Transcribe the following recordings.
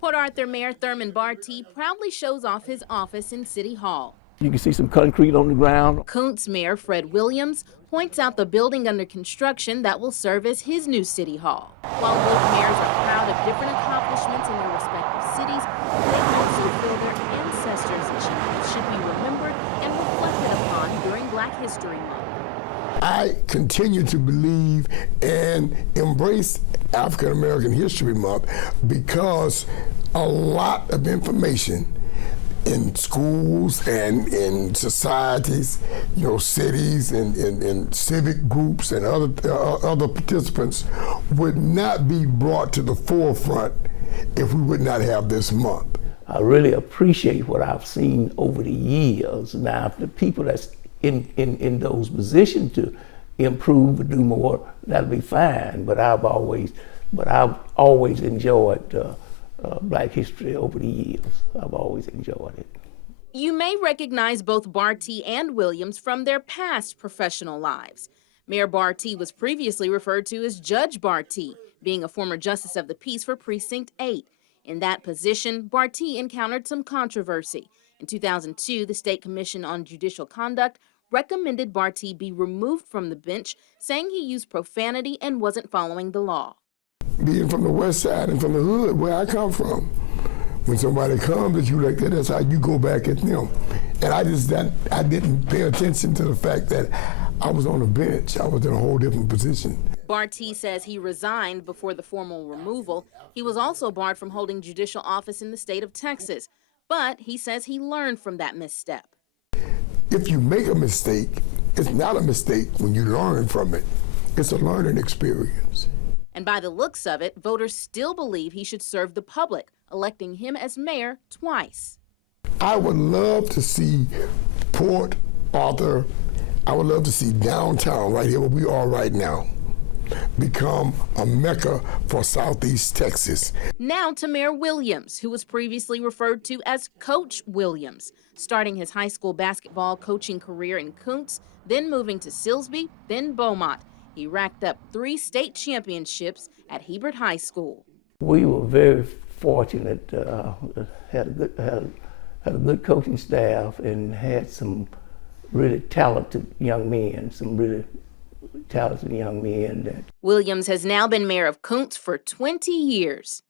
Port Arthur Mayor Thurman Bartie proudly shows off his office in City Hall. You can see some concrete on the ground. Kountze Mayor Fred Williams points out the building under construction that will serve as his new City Hall. While both mayors are proud of different accomplishments in their respective cities, they also feel their ancestors' achievements should be remembered and reflected upon during Black History Month. I continue to believe and embrace African American History Month because a lot of information in schools and in societies, cities and civic groups and other participants would not be brought to the forefront if we would not have this month. I really appreciate what I've seen over the years. Now, the people that's in those positions to improve or do more, that'll be fine. But I've always enjoyed Black history over the years. I've always enjoyed it. You may recognize both Bartie and Williams from their past professional lives. Mayor Bartie was previously referred to as Judge Bartie, being a former justice of the peace for Precinct 8. In that position, Bartie encountered some controversy. In 2002, the State Commission on Judicial Conduct recommended Bartie be removed from the bench, saying he used profanity and wasn't following the law. Being from the west side and from the hood where I come from, when somebody comes at you like that, that's how you go back at them. And I didn't pay attention to the fact that I was on a bench. I was in a whole different position. Bartie says he resigned before the formal removal. He was also barred from holding judicial office in the state of Texas. But he says he learned from that misstep. If you make a mistake, it's not a mistake when you learn from it. It's a learning experience. And by the looks of it, voters still believe he should serve the public, electing him as mayor twice. I would love to see Port Arthur, I would love to see downtown, right here where we are right now, become a mecca for Southeast Texas. Now to Mayor Williams, who was previously referred to as Coach Williams, starting his high school basketball coaching career in Kountze, then moving to Silsbee, then Beaumont. He racked up 3 state championships at Hebert High School. We were very fortunate, had a good coaching staff and had some really talented young men, Williams has now been mayor of Kountze for 20 years.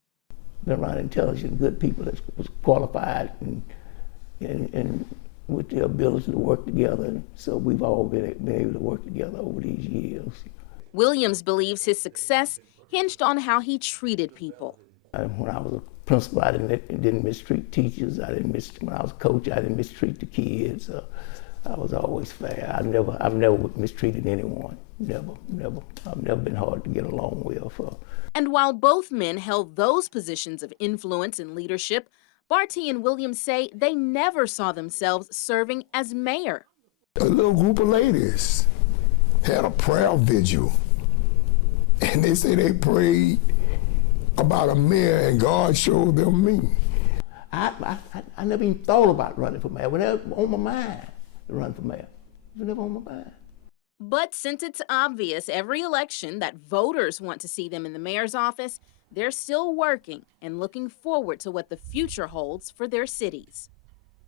Been around intelligent, good people that was qualified and with the ability to work together. So we've all been able to work together over these years. Williams believes his success hinged on how he treated people. When I was a principal, I didn't mistreat teachers. When I was a coach, I didn't mistreat the kids. I was always fair. I've never mistreated anyone. Never. I've never been hard to get along with. And while both men held those positions of influence and leadership, Bartie and Williams say they never saw themselves serving as mayor. A little group of ladies had a prayer vigil, and they say they prayed about a mayor, and God showed them me. I never even thought about running for mayor. It was never on my mind to run for mayor. It was never on my mind. But since it's obvious every election that voters want to see them in the mayor's office, they're still working and looking forward to what the future holds for their cities.